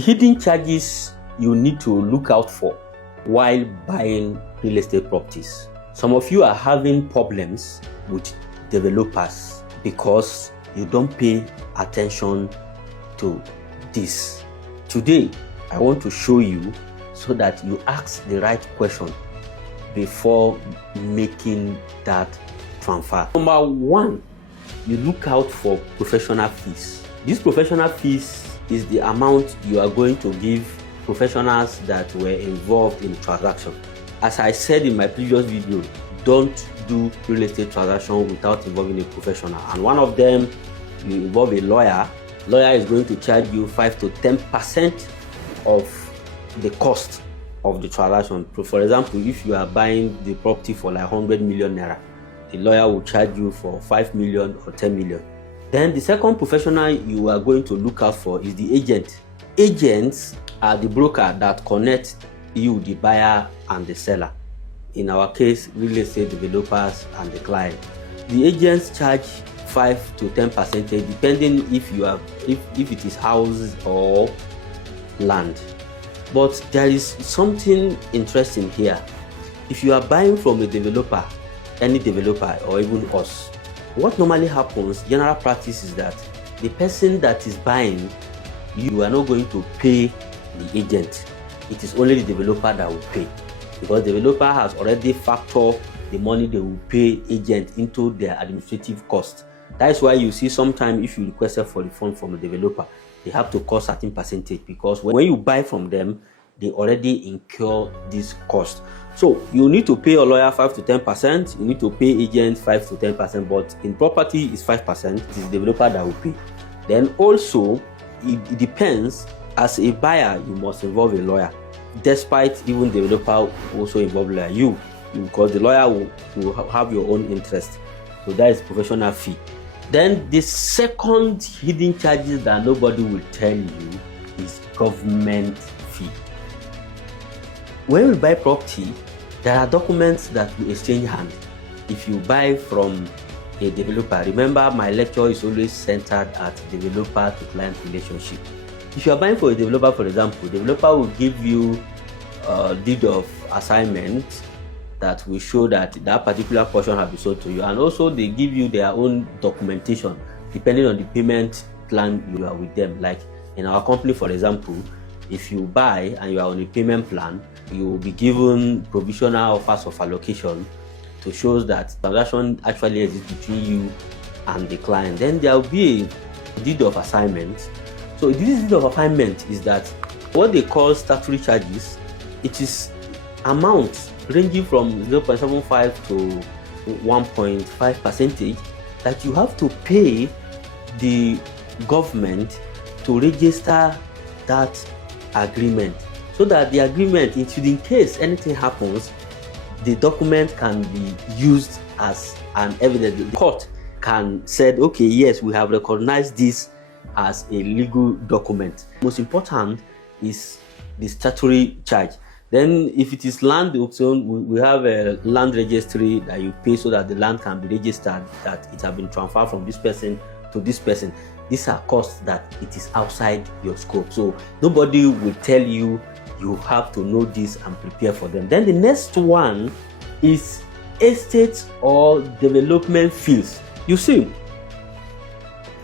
hidden charges you need to look out for while buying real estate properties. Some of you are having problems with developers because you don't pay attention to this. Today, I want to show you so that you ask the right question before making that transfer. Number one, you look out for professional fees. These professional fees is the amount you are going to give professionals that were involved in the transaction. As I said in my previous video, don't do real estate transaction without involving a professional. And one of them, you involve a lawyer. Lawyer is going to charge you 5 to 10% of the cost of the transaction. For example, if you are buying the property for like 100 million naira, the lawyer will charge you for 5 million or 10 million. Then the second professional you are going to look out for is the agent. Agents are the broker that connect you, the buyer and the seller. In our case, real estate developers and the client. The agents charge 5 to 10% depending if it is houses or land. But there is something interesting here. If you are buying from a developer, any developer or even us, what normally happens, general practice, is that the person that is buying, you are not going to pay the agent. It is only the developer that will pay, because the developer has already factored the money they will pay agent into their administrative cost. That is why you see sometimes if you requested for refund from the developer, they have to cost certain percentage, because when you buy from them, they already incur this cost. So you need to pay your lawyer 5 to 10%, you need to pay agent 5 to 10%, but in property it's 5%, it is the developer that will pay. Then also, it depends, as a buyer, you must involve a lawyer, despite even the developer also involve lawyer, because the lawyer will have your own interest. So that is professional fee. Then the second hidden charges that nobody will tell you is government fee. When we buy property, there are documents that we exchange hand. If you buy from a developer, remember my lecture is always centered at developer to client relationship. If you are buying for a developer, for example, the developer will give you a deed of assignment that will show that that particular portion has been sold to you, and also they give you their own documentation depending on the payment plan you are with them. Like in our company, for example, if you buy and you are on a payment plan, you will be given provisional offers of allocation to show that transaction actually exists between you and the client. Then there will be a deed of assignment. So this deed of assignment is that what they call statutory charges. It is amounts ranging from 0.75 to 1.5% that you have to pay the government to register that agreement, so that the agreement, in case anything happens, the document can be used as an evidence. The court can say, okay, yes, we have recognized this as a legal document. Most important is the statutory charge. Then if it is land auction, we have a land registry that you pay so that the land can be registered, that it has been transferred from this person to this person. These are costs that it is outside your scope. So nobody will tell you, you have to know this and prepare for them. Then the next one is estate or development fees. You see,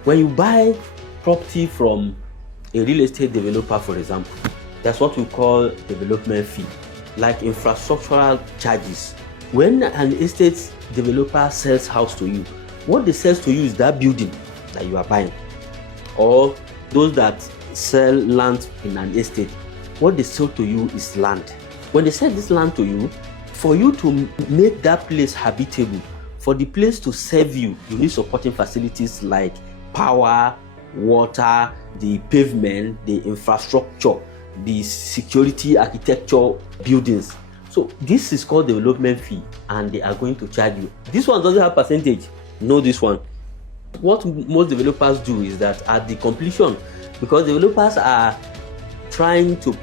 when you buy property from a real estate developer, for example, that's what we call development fee, like infrastructural charges. When an estate developer sells house to you, what they sell to you is that building that you are buying, or those that sell land in an estate, what they sell to you is land. When they sell this land to you, for you to make that place habitable, for the place to serve you, you need supporting facilities like power, water, the pavement, the infrastructure, the security, architecture, buildings. So this is called development fee, and they are going to charge you. This one doesn't have percentage. Know this one. What most developers do is that at the completion, because developers are trying to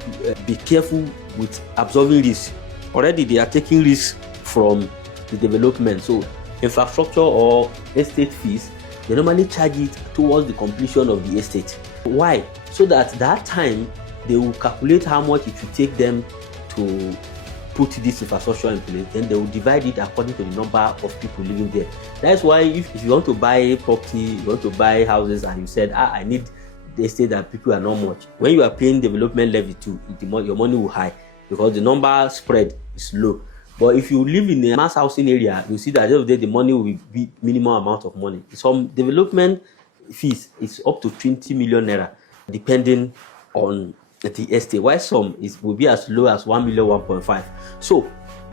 be careful with absorbing risk, already they are taking risk from the development. So infrastructure or estate fees, they normally charge it towards the completion of the estate. Why? So that time They will calculate how much it will take them to put this infrastructure in place. Then they will divide it according to the number of people living there. That's why if you want to buy property, you want to buy houses, and you said, I need, they say that people are not much. When you are paying development levy too, your money will high because the number spread is low. But if you live in a mass housing area, you see that at the end of the day, the money will be minimum amount of money. Some development fees is up to 20 million naira, depending on the estate, while some will be as low as 1 million, 1.5. So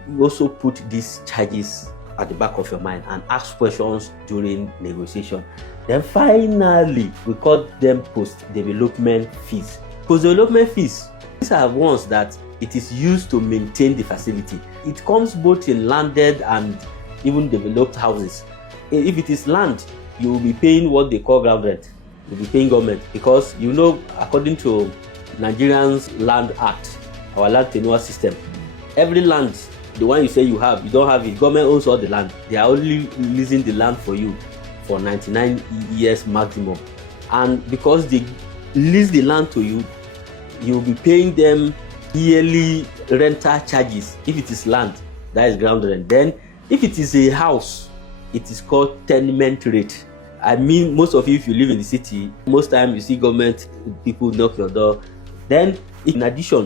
you also put these charges at the back of your mind and ask questions during negotiation. Then finally, we call them post-development fees. Post-development fees, these are ones that it is used to maintain the facility. It comes both in landed and even developed houses. If it is land, you will be paying what they call ground rent. You'll be paying government because, you know, according to Nigerian's Land Act, our land tenure system, every land, the one you say you have, you don't have it. Government owns all the land. They are only leasing the land for you for 99 years maximum. And because they lease the land to you, you'll be paying them yearly rental charges. If it is land, that is ground rent. Then if it is a house, it is called tenement rate. I mean, most of you, if you live in the city, most time you see government people knock your door. Then in addition,